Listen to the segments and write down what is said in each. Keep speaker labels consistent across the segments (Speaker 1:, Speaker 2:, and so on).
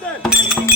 Speaker 1: দেন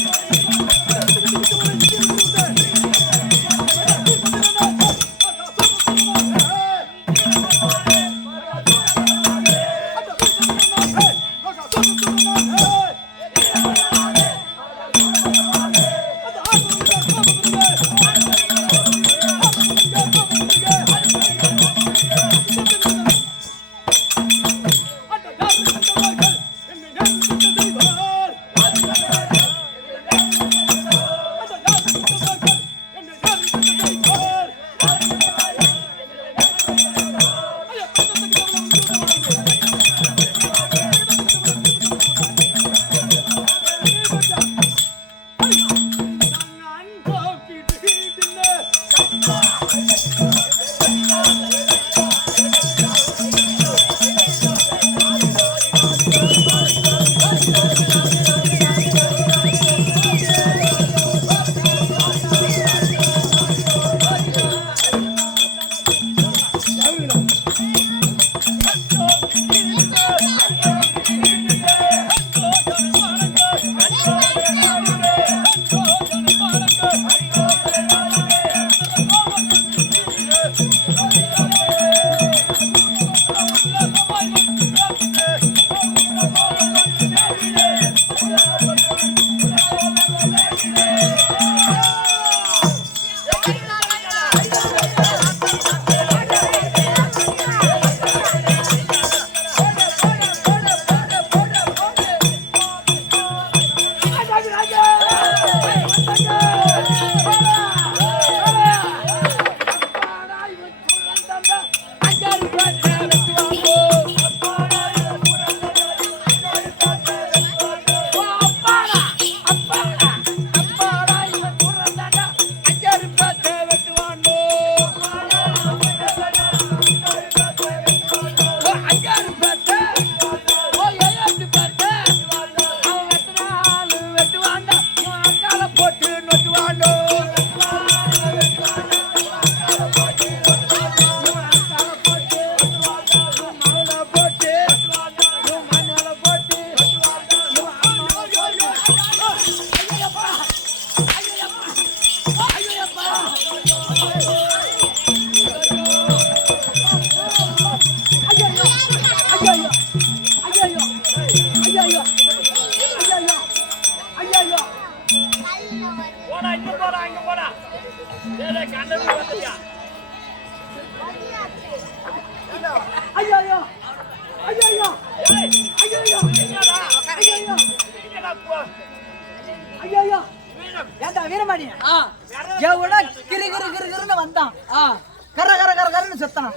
Speaker 1: கர கர கர கரன்னு செத்தான்.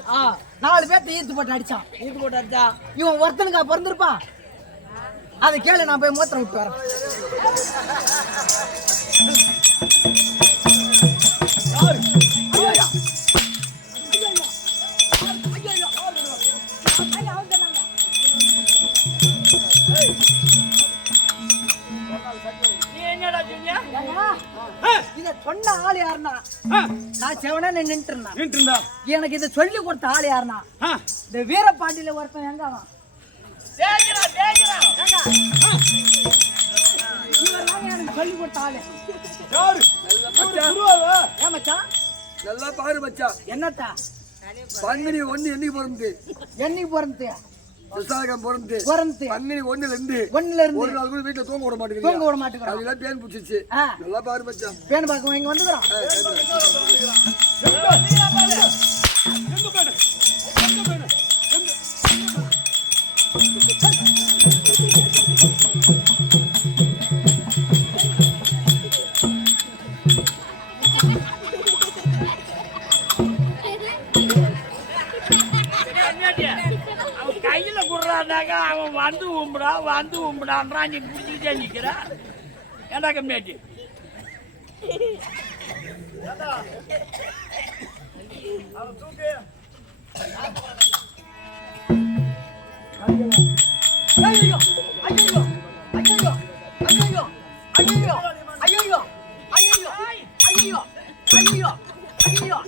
Speaker 1: நாலு பேர்த்த ஈத்து போட்டு அடிச்சான். ஈத்து போட்டு அடிச்சா? இவன் ஒருத்தனுக்கா பிறந்திருப்பான் அதை கேளு நான் போய் மூத்திரம் விட்டு வரேன். இத சொன்ன ஆள் யாருன்னா? நான் செவனா நின்னுட்டு இருந்தான்
Speaker 2: நின்று இருந்தா
Speaker 1: எனக்கு இதை சொல்லி கொடுத்த ஆள் யாருன்னா? இந்த வீரபாண்டியில ஒருத்தன் எங்க அவன்? எனக்கு சொல்லி கொடுத்த ஆளு? ஏன் மச்சான்?
Speaker 3: நல்லா பாரு மச்சான்.
Speaker 1: என்னத்தா?
Speaker 3: பங்குனி ஒண்ணு என்னைக்கு பிறந்து
Speaker 1: என்னைக்கு பிறந்து
Speaker 3: விசாகம் பிறந்து
Speaker 1: பிறந்து.
Speaker 3: பங்குனி ஒண்ணுல இருந்து
Speaker 1: ஒண்ணுல
Speaker 3: ஒரு
Speaker 1: இருந்து
Speaker 3: நாள் கூட வீட்டுல தூங்க விட
Speaker 1: தூங்க
Speaker 3: மாட்டேங்கிறீங்க
Speaker 1: விட மாட்டேங்கிறான்.
Speaker 3: அதெல்லாம் பேன் பிடிச்சிச்சு.
Speaker 1: ஆ.
Speaker 3: நல்லா பாரு மச்சான்.
Speaker 1: பேன் பார்க்க இங்க வந்துக்கிறான்
Speaker 4: குடுறானாக்க அவன் வந்து உம்புடா வந்து உம்புடான்றான் நீ குடிச்சிட்டே நிற்கிறான் ஏண்டா கம்மியாட்டி
Speaker 1: ஐயோ ஐயோ ஐயோ ஐயோ ஐயோ ஐயோ ஐயோ ஐயோ ஐயோ ஐயோ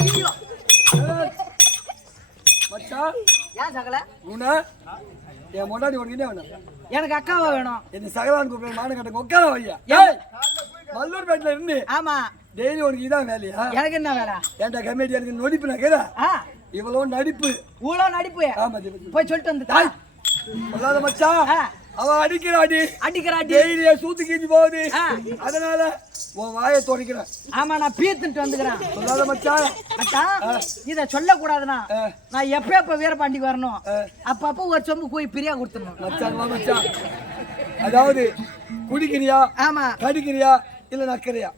Speaker 1: ஐயோ
Speaker 3: மச்சான்
Speaker 1: ஏன் சகல?
Speaker 3: உன என் முன்னாடி உனக்கு என்ன வேணும்.
Speaker 2: எனக்கு அக்காவா வேணும்.
Speaker 3: என்ன சகலான் கூப்பிட மானம் கட்ட உட்கார வையா.
Speaker 2: ஏய்.
Speaker 3: மல்லூர் பேட்டில் இருந்து
Speaker 2: ஆமா.
Speaker 3: டெய்லி உனக்கு இதான் வேலையா?
Speaker 2: எனக்கு என்ன வேலை?
Speaker 3: ஏன்டா கமெடி எனக்கு நொடிப்பு நகைதா
Speaker 2: ஆ.
Speaker 3: இவ்வளோ நடிப்பு.
Speaker 2: ஊழோ நடிப்பு.
Speaker 3: ஆமா.
Speaker 2: போய் சொல்லிட்டு வந்து
Speaker 3: தாய் சொல்லாத மச்சான்.
Speaker 2: ஆ.
Speaker 3: அவன் அடிக்கிறாடி.
Speaker 2: அடிக்கிறாட்டி
Speaker 3: டெய்லியே சூத்து கிஞ்சி போகுது. அதனால உன் வாயை துடைக்கிறேன்.
Speaker 2: ஆமா நான் பீத்துட்டு வந்துக்கிறேன்.
Speaker 3: சொல்லாத மச்சான்.
Speaker 2: மச்சான் இத சொல்லக்கூடாதுண்ணா.
Speaker 3: ஆ.
Speaker 2: நான் எப்ப எப்ப வீரபாண்டிக்கு வரணும்? அப்பப்ப ஒரு சொம்பு போய் பிரியா கொடுத்துடணும்.
Speaker 3: மச்சான் வா மச்சான். அதாவது குடிக்கிறியா?
Speaker 2: ஆமா.
Speaker 3: கடிக்கிறியா? இல்ல நக்கறியா?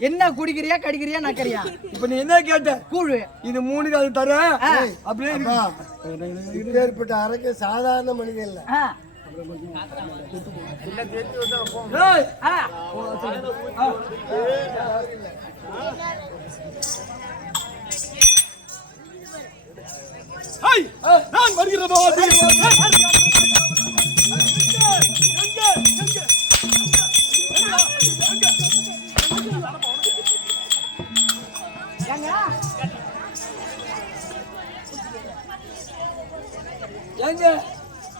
Speaker 2: என்ன குடிக்கிறியா கடிக்கிறியா நக்கறியா?
Speaker 3: இப்ப நீ என்ன கேட்ட?
Speaker 2: கூழு.
Speaker 3: இது மூணுக்கு அது தர. அப்படியே
Speaker 5: இப்பேற்பட்ட அரக்கு சாதாரண மனிதன் இல்ல.
Speaker 4: நான் வருகிற போது
Speaker 2: ஏங்க?
Speaker 3: ஏங்க?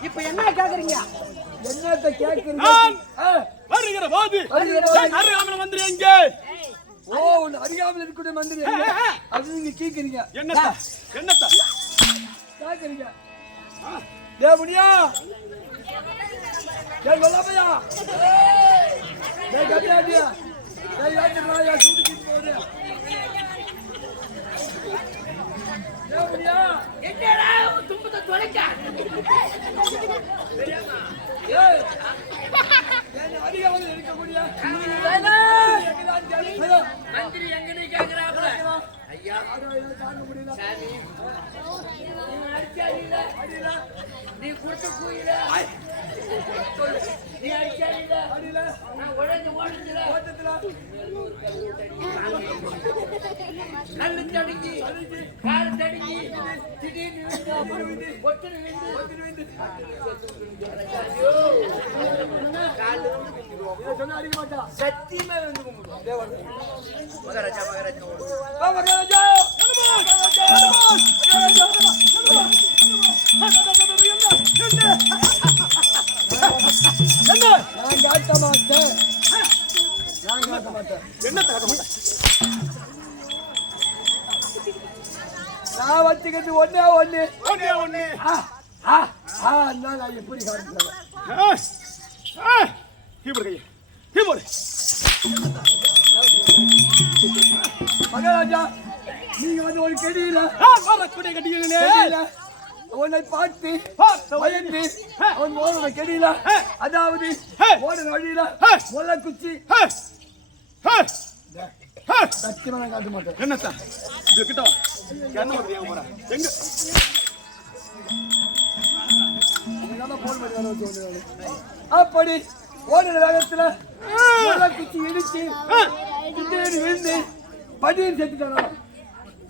Speaker 2: இப்ப என்ன கேக்குறீங்க?
Speaker 3: என்னத்த கேக்குறீங்க?
Speaker 4: வருகிற போது. அருகாமல் வந்து எங்கே?
Speaker 3: ஓ உன் அறியாமல் இருக்கக்கூடிய மந்திரி? அது நீங்க கேக்குறீங்க.
Speaker 4: என்னத்த? என்னத்த?
Speaker 3: கேக்குறீங்க. ஏ முனியா. ஏ கொல்லாமையா ஏ கட்டியாட்டியா ஏ ஏத்துறா ஏ சூடு கிட்டு போகுது ஏ முனியா
Speaker 1: என்னடா தும்பத்தை தொலைக்க
Speaker 3: ஏய் ஏன்
Speaker 1: கேக்குறாப்புல ஐயா.
Speaker 3: தாங்க முடியல
Speaker 1: சாமி நீ அடிச்சாடில நீ கொடுத்த கூயில நீ நான் கால் தடுங்கி திடீர்னு விழுந்து. பொட்டுன்னு விழுந்து.
Speaker 3: சொன்னா அடிக்க மாட்டா.
Speaker 1: சத்தியமா வந்து கும்பிடுவோம். மகாராஜா மகாராஜா
Speaker 3: வா மகாராஜா நான் காட்ட மாட்டேன் ஒண்ணு ஒண்ணே
Speaker 4: ஒண்ணு
Speaker 3: ஆ, ஆ, ஆ, நான் எப்படி காட்டுறேன்
Speaker 4: கீபோர்டு கையை கீபோர்டு
Speaker 3: மகாராஜா நீங்க வந்து ஒரு கெடியில.
Speaker 4: வரக்கூடிய
Speaker 3: கெடியில. உன்னை பார்த்து பயந்து அவன் ஓடுற கெடியில. அதாவது. ஓடுற வழியில. முல்லை குச்சி. சத்தியமா நான் காட்ட மாட்டேன்.
Speaker 4: என்னத்த இது கிட்ட என்ன பண்றீங்க போற? எங்க.
Speaker 3: அப்படி ஓடுற வேகத்துல முல்லை குச்சி இடிச்சு விழுந்து படியில் செத்துட்டானா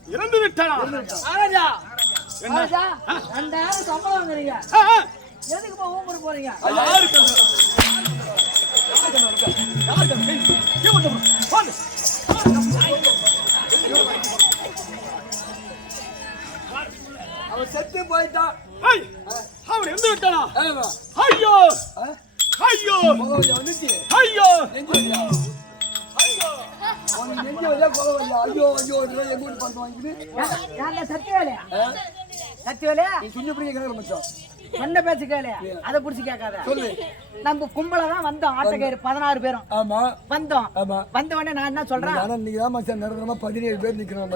Speaker 4: இறந்து விட்டானா
Speaker 2: மகாராஜா. மகாராஜா ரெண்டாயிரம் சம்பளம் வாங்குறீங்க. எதுக்கு போய் போறீங்க?
Speaker 4: யாருக்கு அந்த- யாருக்கு அந்த? கீபோர்டு போடு. போடு.
Speaker 3: அவன் செத்து போயிட்டான்
Speaker 4: அவன் இறந்து விட்டானா. ஐயோ? ஐயோ ஐயோ
Speaker 2: சொன்ன பேச்சு கேளு அதை புடிச்சு கேட்காத
Speaker 3: சொல்லு
Speaker 2: நம்ம கும்பல தான் வந்தோம் ஆட்டக்காரு பதினாறு பேரும்
Speaker 3: ஆமா.
Speaker 2: வந்தோம்
Speaker 3: ஆமா
Speaker 2: வந்த உடனே நான் என்ன சொல்றேன்
Speaker 3: ஆனா நீங்க தான் மச்சான் நிரந்தரமா பதினேழு பேர் நிக்கிறோம்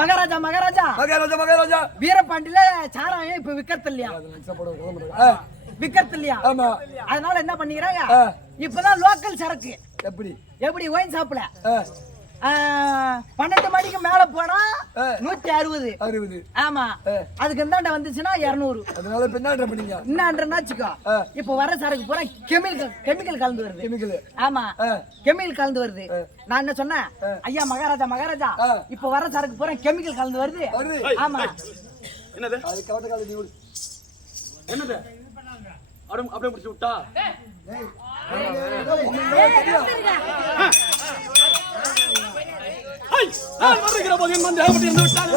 Speaker 2: மகாராஜா மகாராஜா
Speaker 3: மகாராஜா மகாராஜா
Speaker 2: வீரபாண்டியில சாராயம் இப்ப விக்கிறது இல்லையா விக்கிறது இல்லையா
Speaker 3: ஆமா
Speaker 2: அதனால என்ன பண்ணிக்கிறாங்க. இப்பதான் லோக்கல் சரக்கு.
Speaker 3: எப்படி?
Speaker 2: எப்படி? ஒயின்
Speaker 3: ஆ,
Speaker 2: பன்னெண்டு மணிக்கு மேல போனா. நூத்தி அறுபது
Speaker 3: அறுபது
Speaker 2: ஆமா.
Speaker 3: அதுக்கு
Speaker 2: இந்தாண்ட வந்துச்சுன்னா இருநூறு
Speaker 3: அதனால இப்ப என்ன பண்ணீங்க ஆ.
Speaker 2: இப்ப வர சரக்கு பூரா கெமிக்கல் கெமிக்கல் கலந்து வருது
Speaker 3: கெமிக்கல்
Speaker 2: ஆமா. கெமிக்கல் கலந்து வருது நான் என்ன சொன்னேன் ஐயா மகாராஜா மகாராஜா. இப்ப வர சரக்கு பூரா கெமிக்கல் கலந்து வருது
Speaker 3: வருது
Speaker 2: ஆமா
Speaker 4: என்னது
Speaker 3: அது கவட்ட கால நீ விடு.
Speaker 4: என்னது அப்படியே அப்படியே முடிச்சு விட்டா நான் வருகிற போது என் மந்தை அப்படி இருந்து விட்டான்.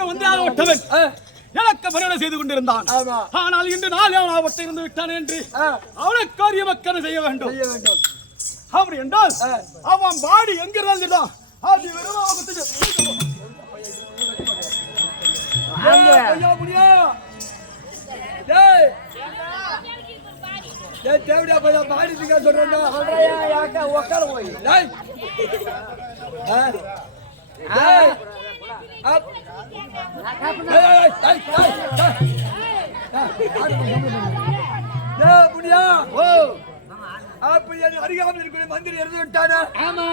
Speaker 4: என் அருகாமல் வந்து ஆகப்பட்டவன்
Speaker 3: ஆ,
Speaker 4: எனக்கு பரிணை செய்து கொண்டிருந்தான். ஆனால் இன்று நாள் அவன் ஆபத்தை இருந்து விட்டான் என்று அவனுக்கு அறிய மக்கள் செய்ய வேண்டும். அப்படி என்றால். அவன் பாடி எங்க இருந்தான் அது வெறும்
Speaker 1: உக்கார போய்?
Speaker 3: டேய் முடியா ஓ அப்படி என் அருகாமல் இருக்கிற மந்திரி இறந்து விட்டானா
Speaker 1: ஆமா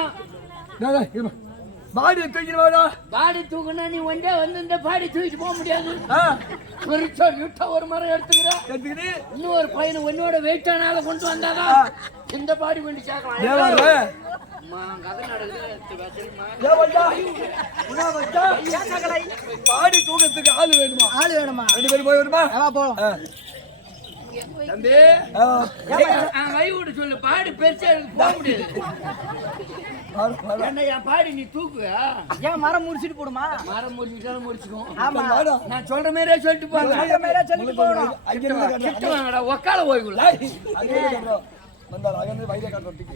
Speaker 3: டேய், டேய், இருமா. பாடி தூக்கிடுவாடா
Speaker 1: பாடி தூக்குனா நீ ஒன்றே வந்து இந்த பாடி தூக்கிட்டு போக முடியாது
Speaker 3: ஆ
Speaker 1: குறிச்சா விட்டா ஒரு மரம் எடுத்துக்கிற
Speaker 3: எடுத்துக்கிட்டு
Speaker 1: இன்னும் ஒரு பையனை உன்னோட வெயிட்டானால கொண்டு வந்தாதான் இந்த பாடி கொண்டு சேர்க்கலாம்
Speaker 3: பாடி தூக்கத்துக்கு ஆள் வேணுமா?
Speaker 2: ஆளு வேணுமா?
Speaker 3: ரெண்டு பேரும் போய் வருமா
Speaker 2: வா போலாம்.
Speaker 1: தம்பி. கை சொல்லு. பாடி பெருசா இருக்கு போக முடியாது. பாடி நீ தூக்குவியா?
Speaker 2: ஏன் மரம் முடிச்சிட்டு போடுமா?
Speaker 1: மரம் முடிச்சுட்டாலும் முடிச்சுக்கும்
Speaker 2: ஆமா.
Speaker 1: நான் சொல்ற மாதிரியே சொல்லிட்டு
Speaker 2: மாதிரியே சொல்லிட்டு
Speaker 3: காட்டுறா.
Speaker 1: கிட்ட வாங்கடா போய்க்குள்ள
Speaker 3: வந்தாரு, அங்க இருந்து வயலே காட்டுறதுக்கு.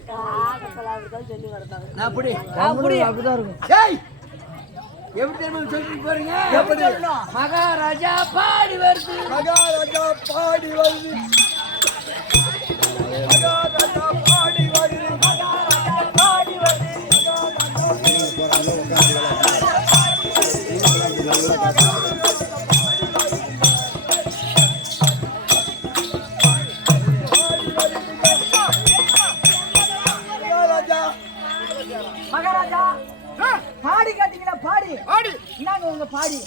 Speaker 1: நான் அப்படி.
Speaker 2: அப்படிதான் இருக்கும்.
Speaker 1: ஏய்! எப்படி தெரியுமா சொல்லிட்டு போறீங்க?
Speaker 3: எப்படி?
Speaker 1: மகாராஜா பாடி வருது.
Speaker 3: மகாராஜா பாடி வருது. மகாராஜா
Speaker 2: வாங்க உங்க பாடி.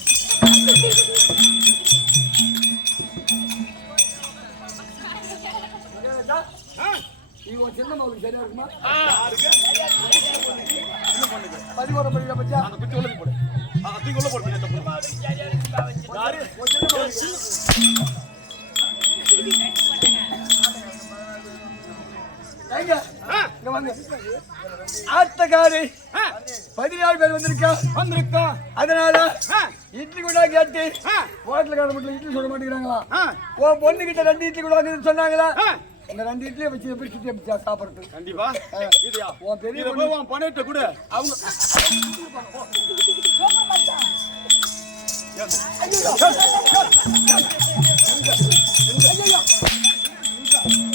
Speaker 3: சின்ன மகளுக்கு சரியா இருக்குமா பதிவோர படிக்கிற பச்சா
Speaker 4: அந்த குச்சி உள்ள போடு தூக்கி உள்ள போடு
Speaker 3: சின்ன மகளுக்கு ஏங்க, இங்க வாங்க. ஆட்டக்காரி
Speaker 4: ஆ,
Speaker 3: பதினாலு பேர் வந்திருக்கா?
Speaker 4: வந்திருக்கா.
Speaker 3: அதனால
Speaker 4: ஆ,
Speaker 3: இட்லி கூட கேட்டு
Speaker 4: ஆ,
Speaker 3: ஹோட்டல் கார மட்டும் இட்லி சொல்ல மாட்டேங்கிறாங்களா?
Speaker 4: ஆ,
Speaker 3: உன் பொண்ணு கிட்ட ரெண்டு இட்லி கூட சொன்னாங்களா?
Speaker 4: ஆ.
Speaker 3: இந்த ரெண்டு இட்லியை வச்சு எப்படி சுத்தி எப்படி சாப்பிடுறது?
Speaker 4: கண்டிப்பா. இதுயா?
Speaker 3: உன் பெரிய
Speaker 4: போய் உன் பணத்தை கொடு. அவங்க ஐய்,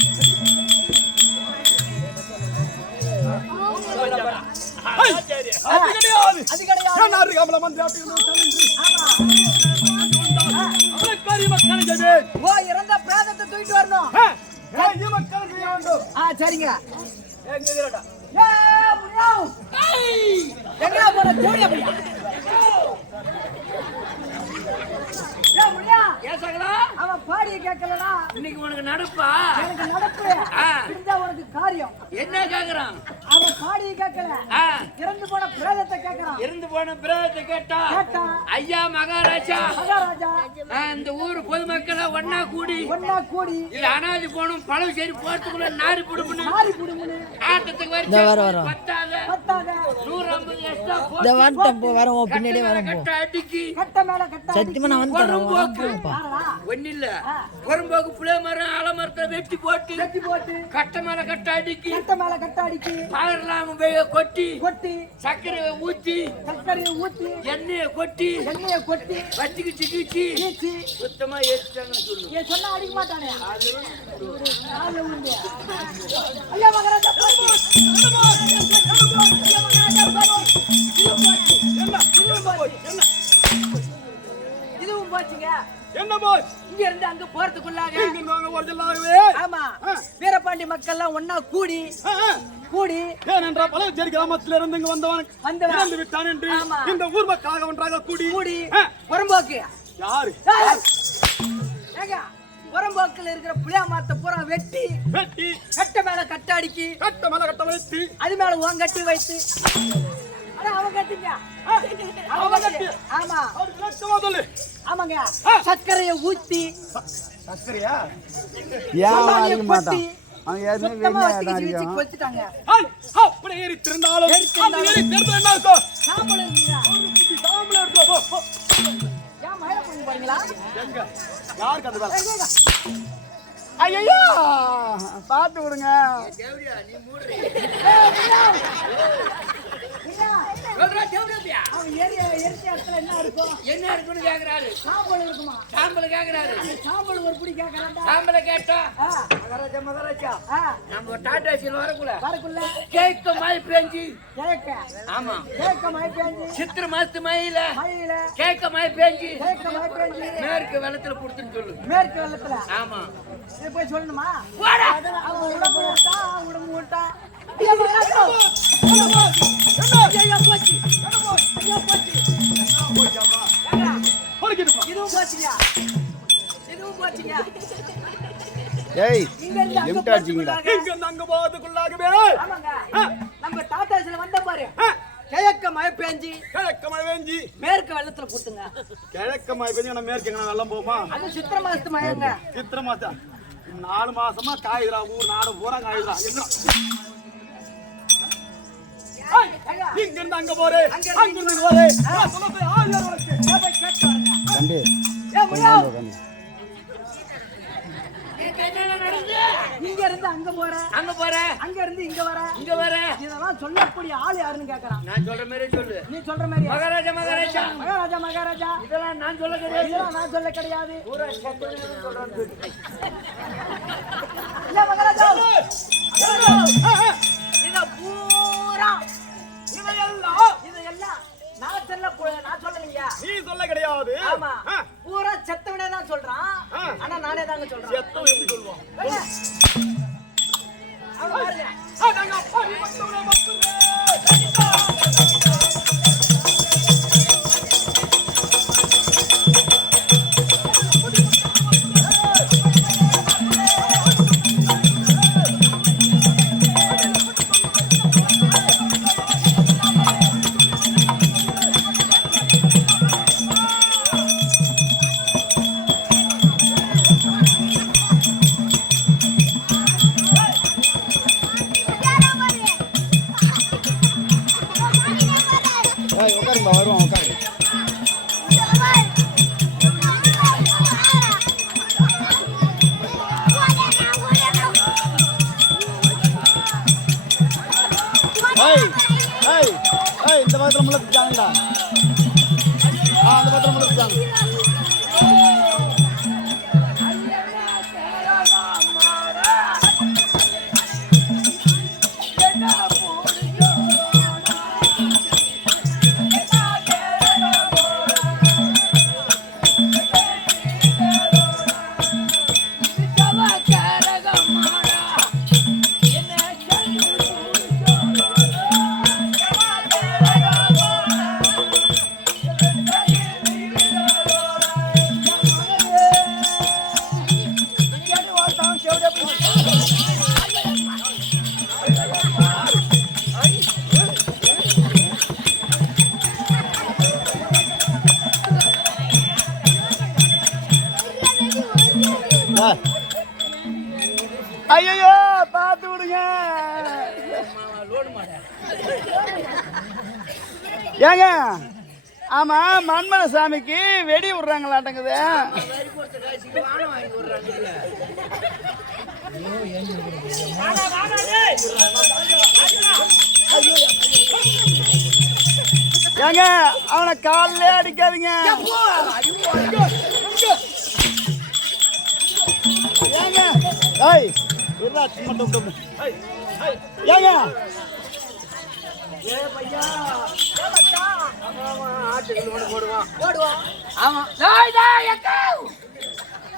Speaker 4: அது கிடையாது.
Speaker 2: கிடையாது.
Speaker 4: மந்திரி.
Speaker 2: ஓ இறந்த பிரேதத்தை தூக்கிட்டு வரணும்.
Speaker 4: ஆ,
Speaker 2: சரிங்க. எங்கடா போற? தேடி அப்படியா ஏ முடியா
Speaker 1: ஏன் சகலா.
Speaker 2: அவன் பாடிய கேட்கலடா.
Speaker 1: இன்னைக்கு உனக்கு நடப்பா?
Speaker 2: எனக்கு நடப்பு. இருந்தா உனக்கு காரியம்.
Speaker 1: என்ன கேக்குறான்?
Speaker 2: அவன் பாடிய கேட்கல.
Speaker 1: ஆ,
Speaker 2: இறந்து போன பிரேதத்தை கேட்கறான்.
Speaker 1: இருந்து போன பிரேதத்தை கேட்டா? ஐயா மகாராஜா.
Speaker 2: மகாராஜா.
Speaker 1: இந்த ஊர் பொதுமக்களை ஒன்னா கூடி.
Speaker 2: ஒன்னா கூடி.
Speaker 1: இது அனாதி போனும் பழம் சரி போறதுக்குள்ள நாரி புடுமுன்னு
Speaker 2: மாறி புடுங்கன்னு
Speaker 1: ஆட்டத்துக்கு வரைக்கும் பத்தாத.
Speaker 2: பத்தாத.
Speaker 1: நூறு ஐம்பது
Speaker 6: இந்த போ பின்னாடியே
Speaker 1: கட்ட அடிக்கி.
Speaker 2: கட்ட மேல கட்ட
Speaker 6: சத்தியமா நான் வந்துட்டேன்
Speaker 1: புறம்போக்கு
Speaker 2: யாரடா
Speaker 1: ஒண்ணு இல்ல புறம்போக்கு புளிய மரம் ஆலமரத்தை வெட்டி போட்டு
Speaker 2: கட்டி போட்டு
Speaker 1: கட்ட மேல கட்ட அடிக்கி
Speaker 2: கட்ட மேல கட்ட அடிக்கி
Speaker 1: பகர்லாம் போய் கொட்டி
Speaker 2: கொட்டி
Speaker 1: சர்க்கரை ஊத்தி
Speaker 2: சர்க்கரையை ஊத்தி
Speaker 1: எண்ணெயை கொட்டி
Speaker 2: எண்ணெயை கொட்டி
Speaker 1: வச்சுக்கு சிக்கிச்சு
Speaker 2: வீசி
Speaker 1: சுத்தமா ஏறிட்டாங்கன்னு சொல்லு
Speaker 2: ஏன் சொன்னா அடிக்க மாட்டானே. ஐயா மகாராஜா. இதுவும் போச்சு. இதுவும் போச்சுங்க
Speaker 4: என்ன போய்
Speaker 2: இங்க இருந்து அங்க போறதுக்குள்ளாக
Speaker 4: இங்க
Speaker 2: ஆமா வீரபாண்டி மக்கள் எல்லாம் ஒன்னா கூடி. கூடி
Speaker 4: ஏனென்றா பழச்சேரி கிராமத்தில் இருந்து இங்கு வந்தவன்
Speaker 2: வந்தவன்.
Speaker 4: இறந்து விட்டான் என்று. இந்த ஊர் மக்களாக ஒன்றாக கூடி
Speaker 2: கூடி புறம்போக்கு
Speaker 4: யாரு!
Speaker 2: ஏங்க புறம்போக்குல இருக்கிற புளியா மரத்தை பூரா வெட்டி
Speaker 4: வெட்டி
Speaker 2: கட்ட மேல கட்ட அடிக்கி
Speaker 4: கட்ட மேல கட்ட வைத்து
Speaker 2: அது மேல உன் கட்டி வைத்து சர்க்கரையை ஊத்தி
Speaker 4: ஹை, அப்படி ஏறி திருந்தாலும்
Speaker 2: ஏறி திருந்தாலும்.
Speaker 4: அந்த ஏறி திருந்தா என்ன இருக்கும்
Speaker 2: சாம்பல் இருக்குங்க
Speaker 4: ஒரு குட்டி சாம்பலா இருக்கும் போ, போ.
Speaker 2: ஏன் மழை பொண்ணு போறீங்களா
Speaker 4: எங்க? யாருக்கு அந்த வேலை?
Speaker 5: ஐயையோ! பார்த்து விடுங்க.
Speaker 2: என்ன இருக்கும்
Speaker 1: என்ன இருக்குன்னு கேக்குறாரு
Speaker 2: சாம்பல் இருக்குமா
Speaker 1: சாம்பல் கேக்குறாரு
Speaker 2: அந்த சாம்பல் ஒரு பிடி கேட்கறாண்டா
Speaker 1: சாம்பல கேட்டா
Speaker 2: ஆ,
Speaker 1: மகாராஜா மகாராஜா
Speaker 2: ஆ,
Speaker 1: நம்ம டாடா ஏசியில் வரக்குள்ள
Speaker 2: வரக்குள்ள
Speaker 1: கேக்க மாதிரி பேஞ்சு
Speaker 2: கேட்க
Speaker 1: ஆமா
Speaker 2: கேக்க மழை பேஞ்சு
Speaker 1: சித்திர மாசத்து மயில
Speaker 2: மழையில
Speaker 1: கேக்க மாதிரி பேஞ்சு
Speaker 2: கேட்க மழை பேஞ்சு
Speaker 1: மேற்கு வெள்ளத்துல கொடுத்துன்னு சொல்லு
Speaker 2: மேற்கு வெள்ளத்துல
Speaker 1: ஆமா
Speaker 2: இது போய் சொல்லணுமா
Speaker 1: போடா
Speaker 2: அவங்க அவன் உடம்பு விட்டா உடம்பு விட்டா
Speaker 4: பொறுக்கிட்டு
Speaker 2: இதுவும் போச்சுங்க இதுவும் போச்சுங்க
Speaker 5: ஏய் லிமிட்
Speaker 2: போறதுக்குள்ளாக-
Speaker 4: இங்க போறதுக்குள்ளாகவே.
Speaker 2: ஆமாங்க. நம்ம டாட்டாஸ்ல வந்த பாரு. கிழக்க மழை பேஞ்சு
Speaker 4: கிழக்க மழை வேஞ்சி
Speaker 2: மேற்கு வெள்ளத்துல போட்டுங்க
Speaker 4: கிழக்க மழை பெஞ்சு நம்ம மேற்கு எங்க வெள்ளம் போமா
Speaker 2: அது சித்திர மாசத்து மழைங்க.
Speaker 4: சித்திர மாசம். நாலு மாசமா காயுதுடா ஊர் நாடு பூரா காயுதுடா. என்ன ஏய், இங்க இருந்து அங்க போறே அங்க இருந்து இங்க போறே நான் சொல்றது ஆள் யார் உனக்கு
Speaker 5: தம்பி
Speaker 2: ஏ
Speaker 5: தம்பி
Speaker 2: இங்க இருந்து அங்க போற.
Speaker 1: அங்க போற.
Speaker 2: அங்க இருந்து இங்க வர.
Speaker 1: இங்க வர.
Speaker 2: இதெல்லாம் சொல்லக்கூடிய ஆள் யாருன்னு கேக்குறான்.
Speaker 1: நான் சொல்ற மாதிரி சொல்லு.
Speaker 2: நீ சொல்ற மாதிரி.
Speaker 1: மகாராஜா மகாராஜா.
Speaker 2: மகாராஜா மகாராஜா.
Speaker 1: இதெல்லாம் நான் சொல்ல கிடையாது.
Speaker 2: இதெல்லாம் நான் சொல்ல கிடையாது. இல்ல மகாராஜா.
Speaker 4: நீ சொல்ல கிடையாது.
Speaker 2: ஆமா. பூரா செத்தவனே தான் சொல்றான். ஆனா நானே தாங்க சொல்றேன்.
Speaker 4: எத்தனை எப்படி சொல்லுவான்?
Speaker 5: உட்காருங்க வருவோம் உட்காரு. ஏங்க? ஆமா மன்மத சாமிக்கு வெடி விடுறாங்களாட்டங்குது. ஏங்க அவனை காலிலே அடிக்காதீங்க. ஏங்க ஏய் டும் ஏய் ஏய் ஏங்க
Speaker 2: போடுவோம்.
Speaker 1: ஆமா. டேய் டேய் அக்கா